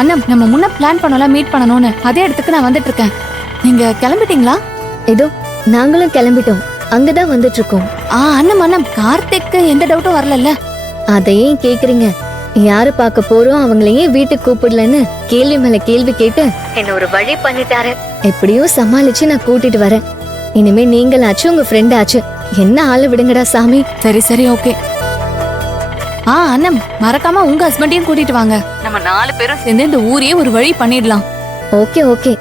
அண்ணம் நம்ம முன்ன பிளான் பண்ணலாம் மீட் பண்ணணும்னு அதே இடத்துக்கு நான் வந்துட்டு இருக்கேன். நீங்க கிளம்பிட்டீங்களா? இதோ நாங்களும் கிளம்பிட்டோம், அங்கதான் வந்துட்டு இருக்கோம். அண்ணம் அண்ணம் கார்த்திக்கு எந்த டவுட்டும் வரல. அதையும் கேக்குறீங்க? யாரு பார்க்க போறோம் அவங்களையும் வீட்டுக்கு கூப்பிடலன்னு கேள்வி மேல கேள்வி கேட்டு என்ன ஒரு வழி பண்ணிட்டாரு. எப்படியும் சமாளிச்சு நான் கூட்டிட்டு வரேன். இனிமே நீங்களாச்சும் உங்க ஃப்ரெண்ட் ஆச்சு, என்ன ஆளு விடுங்கடா சாமி. சரி சரி ஓகே. அண்ணம் மறக்காம உங்க ஹஸ்பண்டையும் கூட்டிட்டு வாங்க. நம்ம 4 பேரும் சேர்ந்து இந்த ஊரையே ஒரு வழி பண்ணிடலாம். ஓகே ஓகே,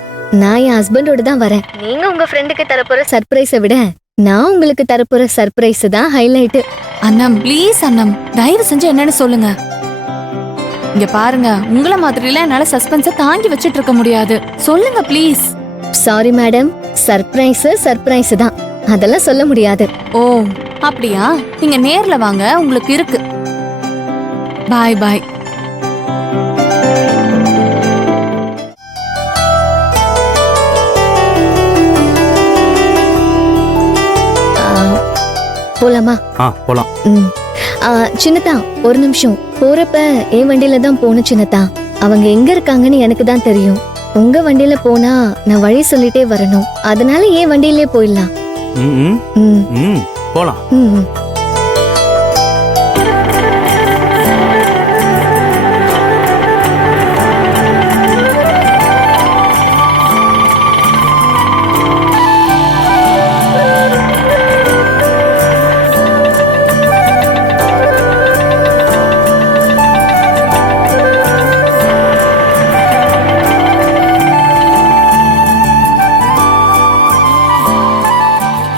நான் என் ஹஸ்பண்டோட தான் வரேன். நீங்க உங்க ஃப்ரெண்டுக்கு தரப்போற சர்ப்ரைஸை விட நான் உங்களுக்கு தரப்போற சர்ப்ரைஸ் தான் ஹைலைட். அண்ணம் ப்ளீஸ் அண்ணம், தயவு செஞ்சு என்னன்னு சொல்லுங்க. இங்க பாருங்க, உங்களை மாதிரிலாம் என்னால சஸ்பென்ஸ தாங்கி வச்சிட்டு இருக்க முடியாது. சொல்லுங்க ப்ளீஸ். சாரி மேடம், சர்ப்ரைஸ் தான், அதெல்லாம் சொல்ல முடியாது. ஓ அப்படியா? நீங்க நேர்ல வாங்க, உங்களுக்கு இருக்கு. பாய் பாய். போலாமா? போலாம். சின்னதா ஒரு நிமிஷம். போறப்ப என் வண்டியில தான் போகணும் சின்னதா. அவங்க எங்க இருக்காங்கன்னு எனக்கு தான் தெரியும். உங்க வண்டியில போனா நான் வழி சொல்லிட்டே வரணும், அதனால என் வண்டியிலே போயிடலாம். போலாம்.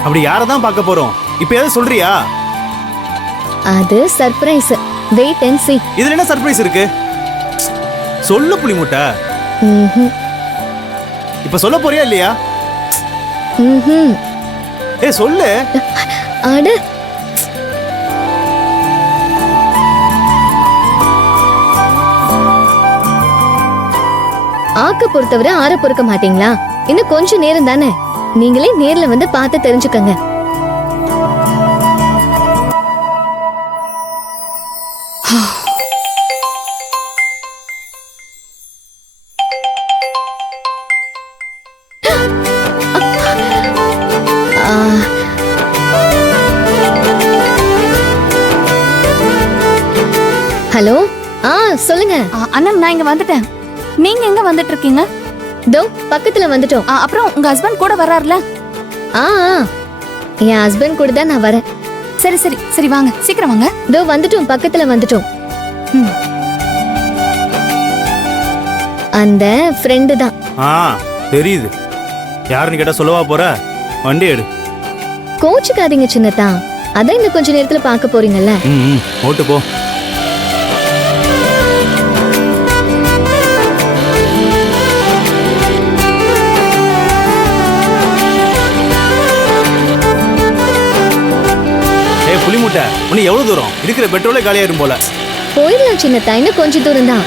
அப்படி யாரதான் பார்க்க போறோம்? இப்ப ஏதாவது சொல்றியா? அது சர்ப்ரைஸ், வெயிட் அண்ட் see. இதுல என்ன சர்ப்ரைஸ் இருக்கு? சொல்லு புலிமுட்டை. இப்ப சொல்ல போறியா இல்லையா? சொல்லு. அட ஆக்க பொறுத்தவரை ஆற பொறுக்க மாட்டீங்களா? இன்னும் கொஞ்சம் நேரம் தானே, நீங்களே நேர்ல வந்து பார்த்து தெரிஞ்சுக்கங்க. ஹலோ, சொல்லுங்க. அண்ணன் நான் இங்க வந்துட்டேன். நீங்க எங்க வந்துட்டு இருக்கீங்க? தோ பக்கத்துல வந்துட்டோம். அப்புறம் உங்க ஹஸ்பண்ட் கூட வர்றாருல? என் ஹஸ்பண்ட் கூட தான் நான் வரேன். சரி சரி சரி வாங்க, சீக்கிரம் வாங்க. தோ வந்துட்டோம், பக்கத்துல வந்துட்டோம். அந்த ஃப்ரெண்டு தான். தெரியுது. யாருன்னு கேட்டா சொல்லவா போற? வண்டி எடு. கோச்சுக்காதீங்க சின்னதா, அதான் இன்னும் கொஞ்ச நேரத்துல பார்க்க போறீங்கல்ல. ஓட்டு போ. புலிமுட்டை, உன்னை எவ்வளவு தூரம்? இருக்கிற பெட்ரோலே காலியாயிரும் போல. போயிடலாம் சின்னதா, இன்னும் கொஞ்சம் தூரம் தான்.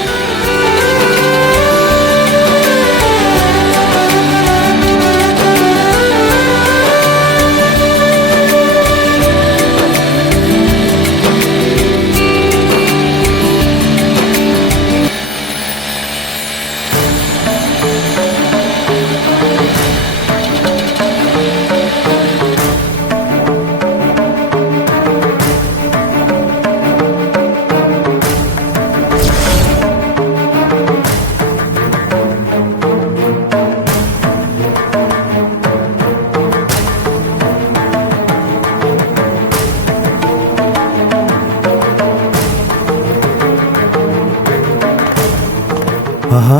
ஆஹா,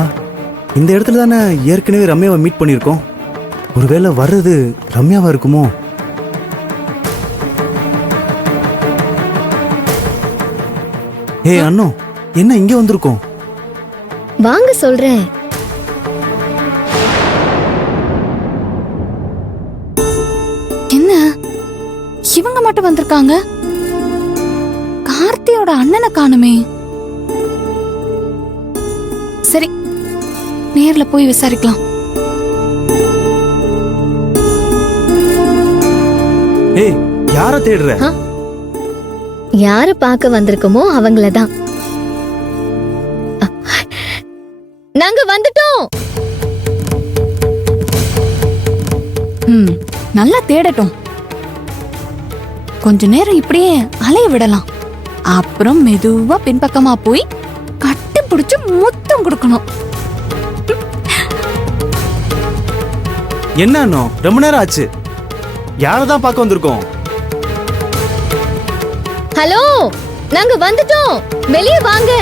இந்த இடத்துல தானே ஏற்கனவே ரம்யாவை மீட் பண்ணியிருக்கோம். ஒருவேளை வர்றது ரம்யாவா இருக்குமோ? அண்ணோ, என்ன இங்க வந்திருக்கோம்? வாங்க சொல்றேன். என்ன இவங்க மட்டும் வந்திருக்காங்க? கார்த்தியோட அண்ணனை காணுமே. சரி, நேர்ல போய் விசாரிக்கலாம். யார தேடுற? யார பார்க்க வந்திருக்கோமோ அவங்களதான். தேடட்டும். கொஞ்ச நேரம் இப்படியே அலைய விடலாம். அப்புறம் மெதுவா பின்பக்கமா போய் கட்டி பிடிச்சு முத்தம் கொடுக்கணும். என்ன அண்ணா ரொம்ப நேரம் ஆச்சு, யாரதான் பார்க்க வந்திருக்கோம்? ஹலோ, நாங்க வந்துட்டோம், வெளியே வாங்க.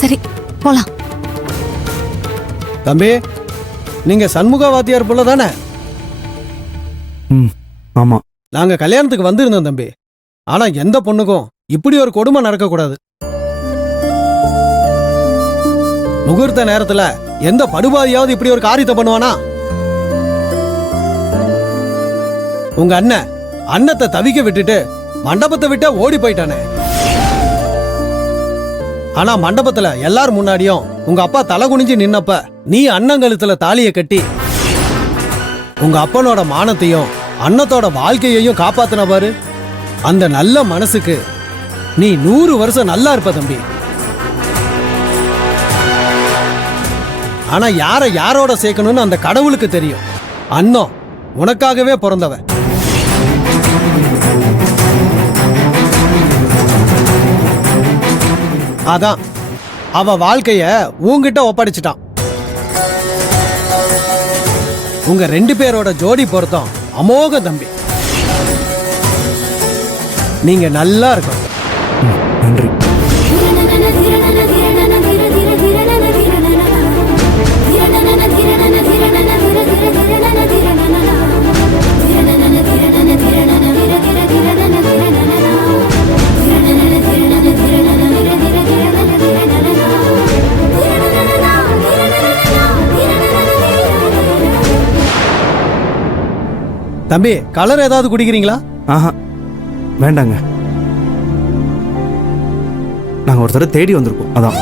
சரி போலாம். தம்பி, நீங்க சண்முக வாத்தியார் புள்ள தானே? ம் ஆமா. நாங்க கல்யாணத்துக்கு வந்திருந்தோம் தம்பி. ஆனா எந்த பொண்ணுக்கும் இப்படி ஒரு கொடுமை நடக்கக்கூடாது. முகூர்த்த நேரத்துல எந்த படுபாதியாவது இப்படி ஒரு காரியத்தை பண்ணுவானா? உங்க அண்ணத்தை தவிக்க விட்டுட்டு மண்டபத்தை விட்டு ஓடி போயிட்டானே. ஆனா மண்டபத்துல எல்லாரும் முன்னாடியும் உங்க அப்பா தலை குனிஞ்சு நின்னப்ப நீ அண்ணங்கழுத்துல தாலியை கட்டி உங்க அப்பனோட மானத்தையும் அண்ணத்தோட வாழ்க்கையையும் காப்பாத்தின பாரு. அந்த நல்ல மனசுக்கு நீ 100 வருஷம் நல்லா இருப்ப தம்பி. ஆனா யாரோட சேர்க்கணும்னு அந்த கடவுளுக்கு தெரியும். அண்ணன் உனக்காகவே பிறந்தவன். அதான் அவ வாழ்க்கைய உன்கிட்ட ஒப்படைச்சிட்டான். உங்க 2 பேரோட ஜோடி பொருத்தம் அமோக தம்பி. நீங்க நல்லா இருக்கணும். நன்றி. தம்பி, கலர் ஏதாவது குடிக்கிறீங்களா? ஆஹா வேண்டாங்க, நாங்க ஒரு தடவை தேடி வந்திருக்கோம் அதான்.